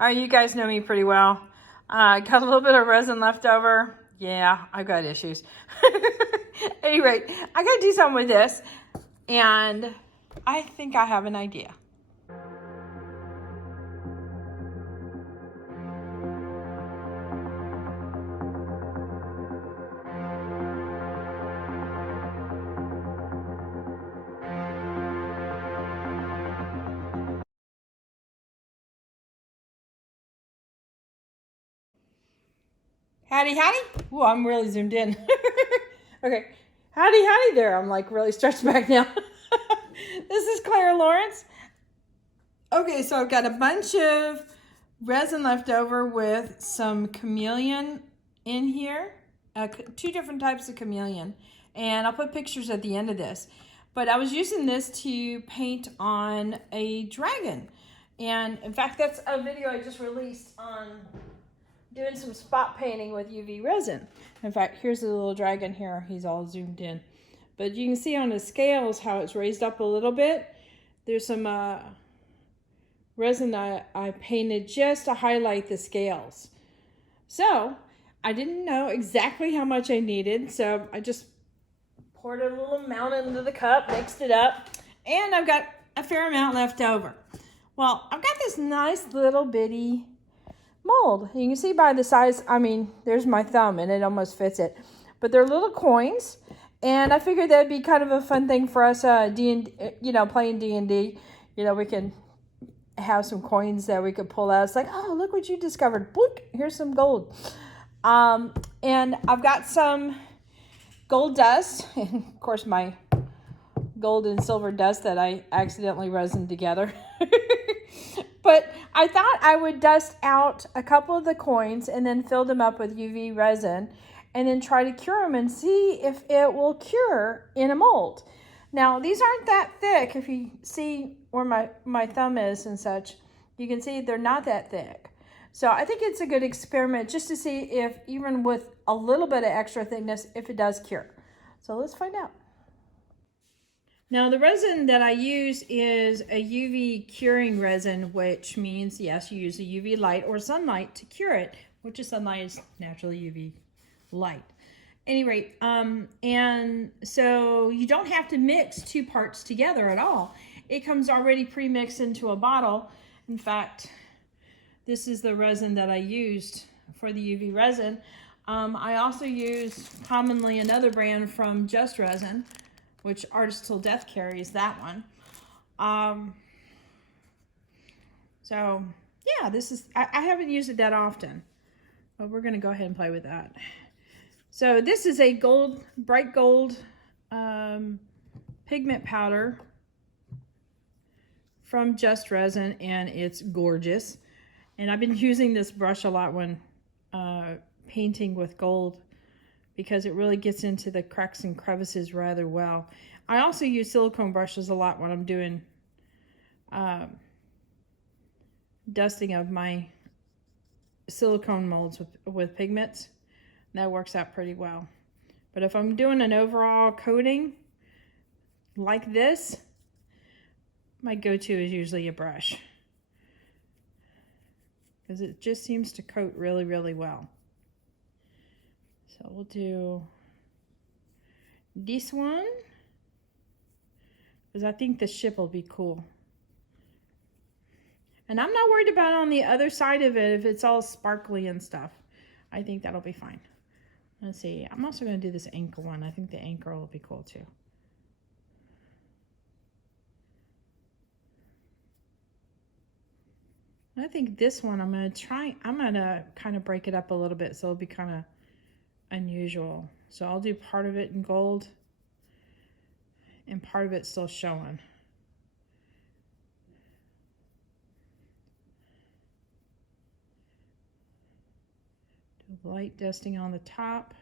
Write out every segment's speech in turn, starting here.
All right, you guys know me pretty well. I got a little bit of resin left over. Yeah, I've got issues. Anyway, I got to do something with this, and I think I have an idea. Howdy, howdy. Ooh, I'm really zoomed in. Okay. Howdy, howdy there. I'm like really stretched back now. This is Clara Lawrence. Okay, so I've got a bunch of resin left over with some chameleon in here. Two different types of chameleon. And I'll put pictures at the end of this. But I was using this to paint on a dragon. And in fact, that's a video I just released on doing some spot painting with UV resin. In fact, here's the little dragon here. He's all zoomed in. But you can see on the scales how it's raised up a little bit. There's some resin that I painted just to highlight the scales. So I didn't know exactly how much I needed, so I just poured a little amount into the cup, mixed it up, and I've got a fair amount left over. Well, I've got this nice little bitty mold. You can see by the size, I mean, there's my thumb and it almost fits it. But they're little coins, and I figured that'd be kind of a fun thing for us, playing D&D. You know, we can have some coins that we could pull out. It's like, oh, look what you discovered. Bloop, here's some gold. And I've got some gold dust, and of course my gold and silver dust that I accidentally resined together. But I thought I would dust out a couple of the coins and then fill them up with UV resin and then try to cure them and see if it will cure in a mold. Now, these aren't that thick. If you see where my thumb is and such, you can see they're not that thick. So I think it's a good experiment just to see if even with a little bit of extra thickness, if it does cure. So let's find out. Now, the resin that I use is a UV curing resin, which means, yes, you use a UV light or sunlight to cure it, which is sunlight is naturally UV light. Any rate, and so you don't have to mix two parts together at all. It comes already pre-mixed into a bottle. In fact, this is the resin that I used for the UV resin. I also use commonly another brand from Just Resin, which Artist Till Death carries that one. So yeah, this is, I haven't used it that often, but we're gonna go ahead and play with that. So this is a gold, bright gold pigment powder from Just Resin, and it's gorgeous. And I've been using this brush a lot when painting with gold, because it really gets into the cracks and crevices rather well. I also use silicone brushes a lot when I'm doing dusting of my silicone molds with pigments. That works out pretty well. But if I'm doing an overall coating like this, my go-to is usually a brush, because it just seems to coat really, really well. So we'll do this one, because I think the ship will be cool. And I'm not worried about on the other side of it if it's all sparkly and stuff. I think that'll be fine. Let's see, I'm also going to do this ankle one. I think the ankle will be cool too. I think this one I'm going to kind of break it up a little bit so it'll be kind of unusual. So I'll do part of it in gold and part of it still showing. Do light dusting on the top.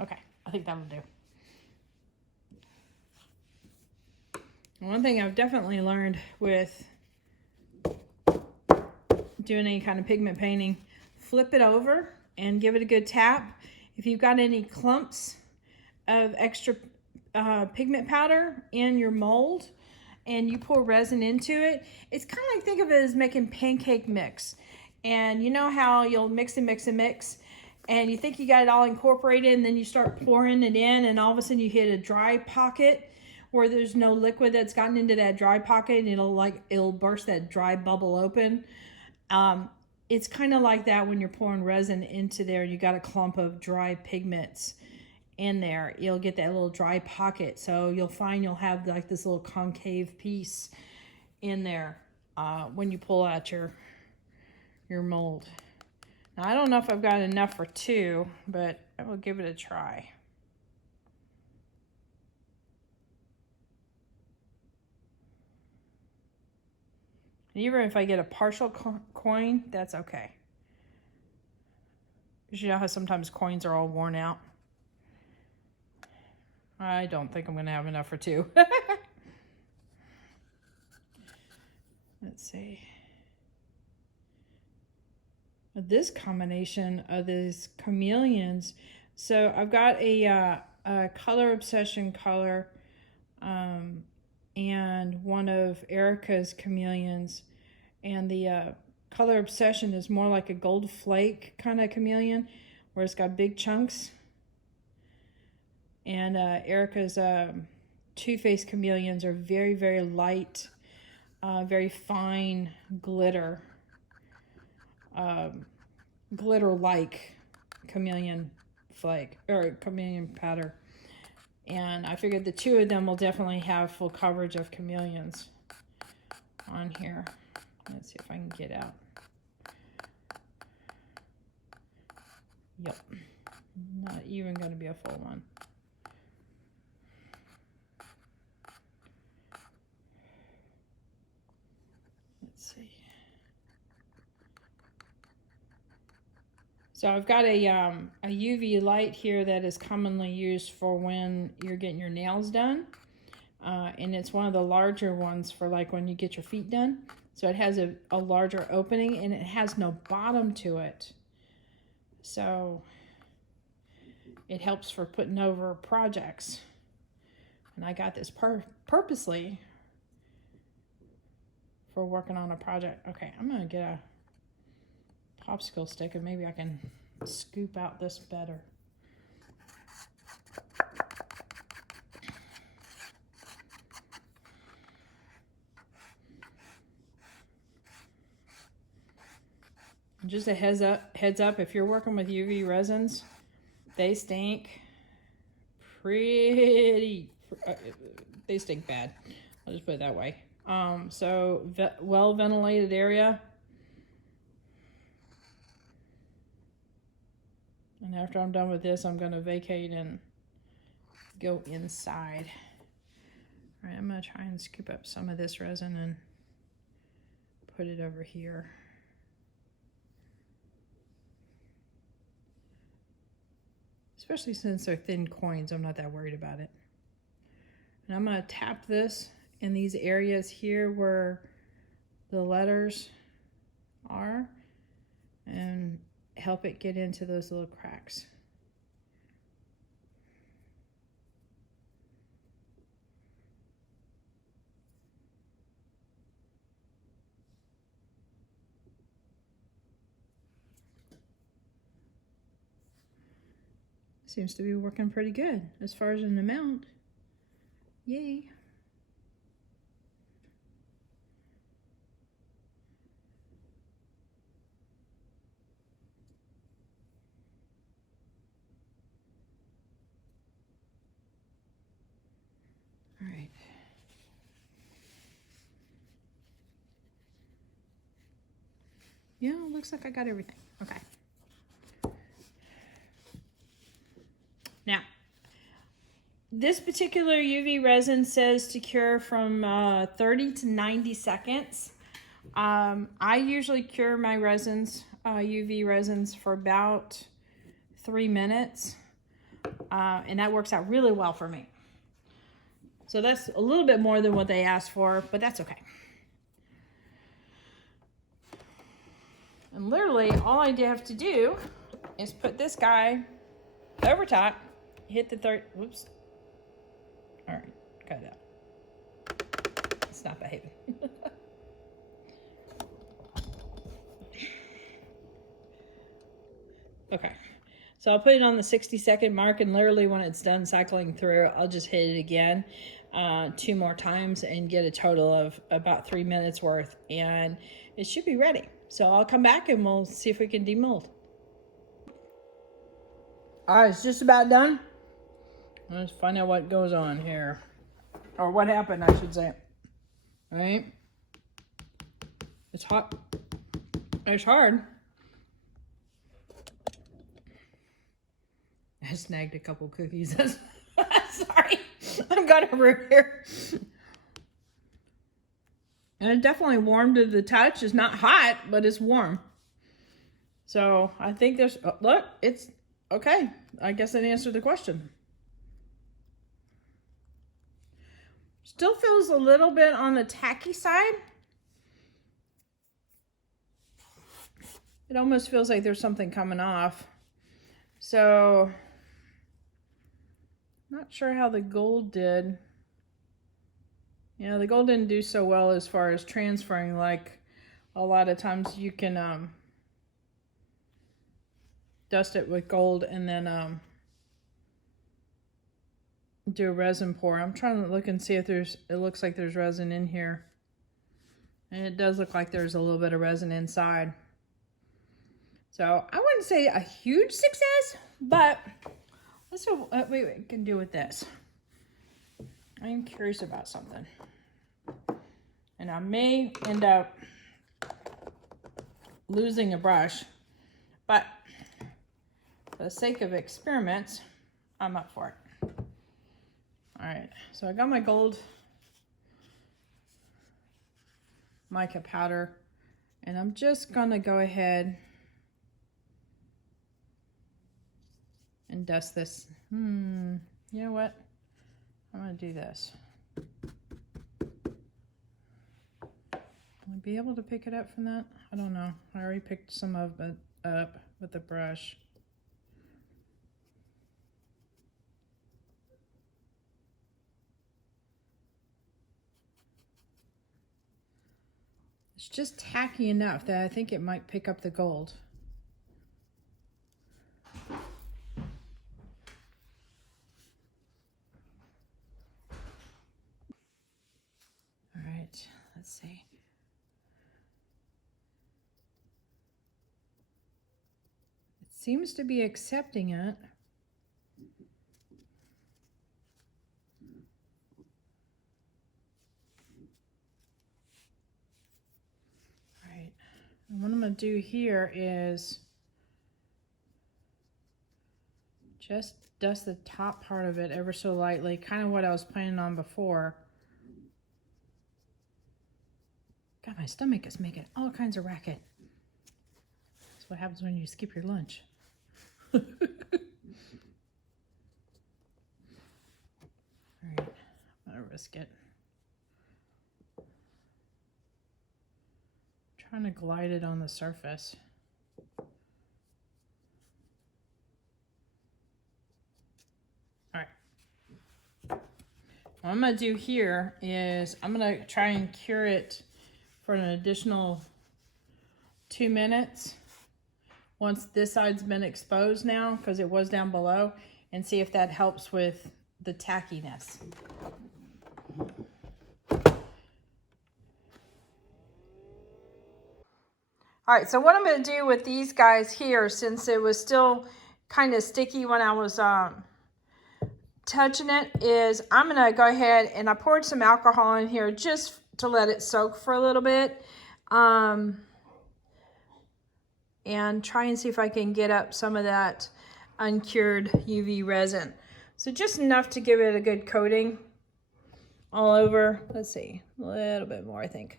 Okay, I think that'll do. One thing I've definitely learned with doing any kind of pigment painting, flip it over and give it a good tap. if you've got any clumps of extra pigment powder in your mold and you pour resin into it, it's kind of like, think of it as making pancake mix. And you know how you'll mix and mix and mix, and you think you got it all incorporated, and then you start pouring it in, and all of a sudden you hit a dry pocket where there's no liquid that's gotten into that dry pocket, and it'll burst that dry bubble open. It's kind of like that when you're pouring resin into there. You got a clump of dry pigments in there. You'll get that little dry pocket, so you'll find you'll have like this little concave piece in there when you pull out your mold. Now, I don't know if I've got enough for 2, but I will give it a try. And even if I get a partial coin, that's okay. Because you know how sometimes coins are all worn out. I don't think I'm going to have enough for 2. Let's see. This combination of these chameleons. So I've got a Color Obsession color and one of Erica's chameleons. And the Color Obsession is more like a gold flake kind of chameleon, where it's got big chunks. And Erica's two-faced chameleons are very, very light, very fine glitter, glitter-like chameleon flake, or chameleon powder. And I figured the 2 of them will definitely have full coverage of chameleons on here. Let's see if I can get out. Yep, not even going to be a full one. Let's see. So I've got a UV light here that is commonly used for when you're getting your nails done. And it's one of the larger ones for like when you get your feet done. So it has a larger opening, and it has no bottom to it. So it helps for putting over projects. And I got this purposely for working on a project. Okay, I'm going to get a popsicle stick and maybe I can scoop out this better. Just a heads up, if you're working with UV resins, they stink they stink bad. I'll just put it that way. So well ventilated area. And after I'm done with this, I'm going to vacate and go inside. All right, I'm going to try and scoop up some of this resin and put it over here. Especially since they're thin coins, I'm not that worried about it. And I'm going to tap this in these areas here where the letters are and help it get into those little cracks. Seems to be working pretty good as far as an amount. Yay. All right. Yeah, looks like I got everything. Okay. Now, this particular UV resin says to cure from 30 to 90 seconds. I usually cure my resins, UV resins, for about 3 minutes. And that works out really well for me. So that's a little bit more than what they asked for, but that's okay. And literally all I have to do is put this guy over top, hit the third, whoops. All right, cut it out. It's not behaving. Okay, so I'll put it on the 60-second mark, and literally when it's done cycling through, I'll just hit it again 2 more times and get a total of about 3 minutes worth, and it should be ready. So I'll come back and we'll see if we can demold. All right, it's just about done. Let's find out what goes on here, or what happened, I should say. All right, it's hot. It's hard. I snagged a couple cookies. Sorry, I've got a root here. And it definitely warm to the touch. It's not hot, but it's warm. So I think there's, oh, look, it's okay. I guess that answered the question. Still feels a little bit on the tacky side. It almost feels like there's something coming off. So, not sure how the gold did. Yeah, the gold didn't do so well as far as transferring. Like a lot of times you can dust it with gold and then do a resin pour. I'm trying to look and see if there's, it looks like there's resin in here. And it does look like there's a little bit of resin inside. So I wouldn't say a huge success, but let's see what we can do with this. I am curious about something. And I may end up losing a brush, but for the sake of experiments, I'm up for it. All right, so I got my gold mica powder, and I'm just gonna go ahead and dust this. You know what? I'm gonna do this. Will I be able to pick it up from that? I don't know. I already picked some of it up with the brush. It's just tacky enough that I think it might pick up the gold. All right, let's see. It seems to be accepting it. And what I'm going to do here is just dust the top part of it ever so lightly, kind of what I was planning on before. God, my stomach is making all kinds of racket. That's what happens when you skip your lunch. All right, I'm going to risk it. Trying to glide it on the surface. All right. What I'm going to do here is I'm going to try and cure it for an additional 2 minutes once this side's been exposed now, because it was down below, and see if that helps with the tackiness. All right, so what I'm going to do with these guys here, since it was still kind of sticky when I was touching it, is I'm going to go ahead and I poured some alcohol in here just to let it soak for a little bit. And try and see if I can get up some of that uncured UV resin. So just enough to give it a good coating all over. Let's see, a little bit more, I think.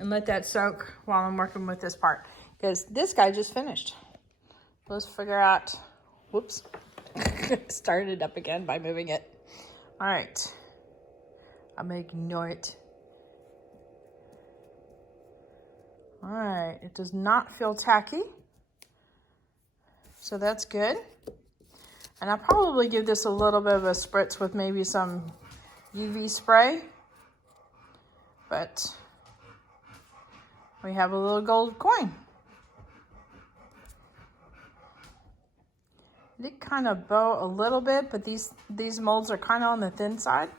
And let that soak while I'm working with this part, because this guy just finished. Let's figure out, whoops, started it up again by moving it. All right, I'm gonna ignore it. All right, it does not feel tacky, so that's good. And I'll probably give this a little bit of a spritz with maybe some UV spray. But we have a little gold coin. It did kind of bow a little bit, but these molds are kind of on the thin side.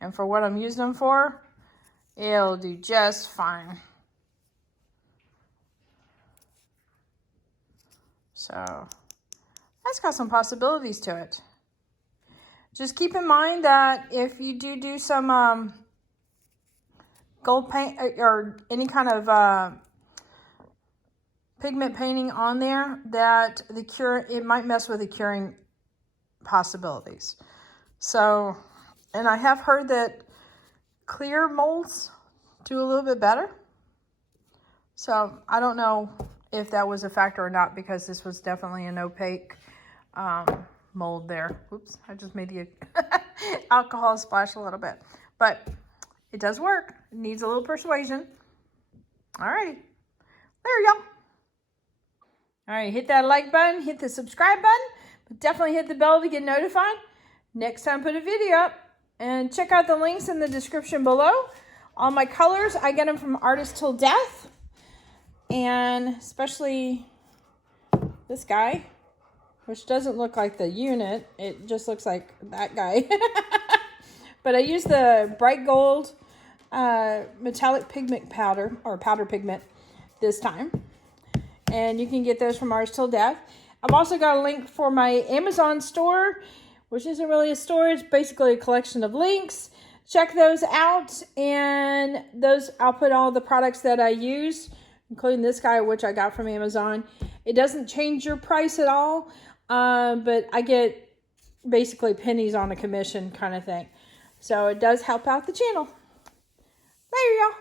And for what I'm using them for, it'll do just fine. So that's got some possibilities to it. Just keep in mind that if you do some gold paint or any kind of pigment painting on there, that it might mess with the curing possibilities. So, and I have heard that clear molds do a little bit better. So I don't know if that was a factor or not, because this was definitely an opaque mold there. Oops, I just made the alcohol splash a little bit. But it does work. It needs a little persuasion. Alrighty. There y'all. Alright, hit that like button, hit the subscribe button, but definitely hit the bell to get notified next time I put a video up. And check out the links in the description below. All my colors, I get them from Artist Till Death. And especially this guy, which doesn't look like the unit. It just looks like that guy. But I use the bright gold metallic pigment powder, or powder pigment this time. And you can get those from Artist Till Death. I've also got a link for my Amazon store, which isn't really a store. It's basically a collection of links. Check those out. And those, I'll put all the products that I use, including this guy, which I got from Amazon. It doesn't change your price at all, but I get basically pennies on a commission kind of thing. So it does help out the channel. Later, y'all.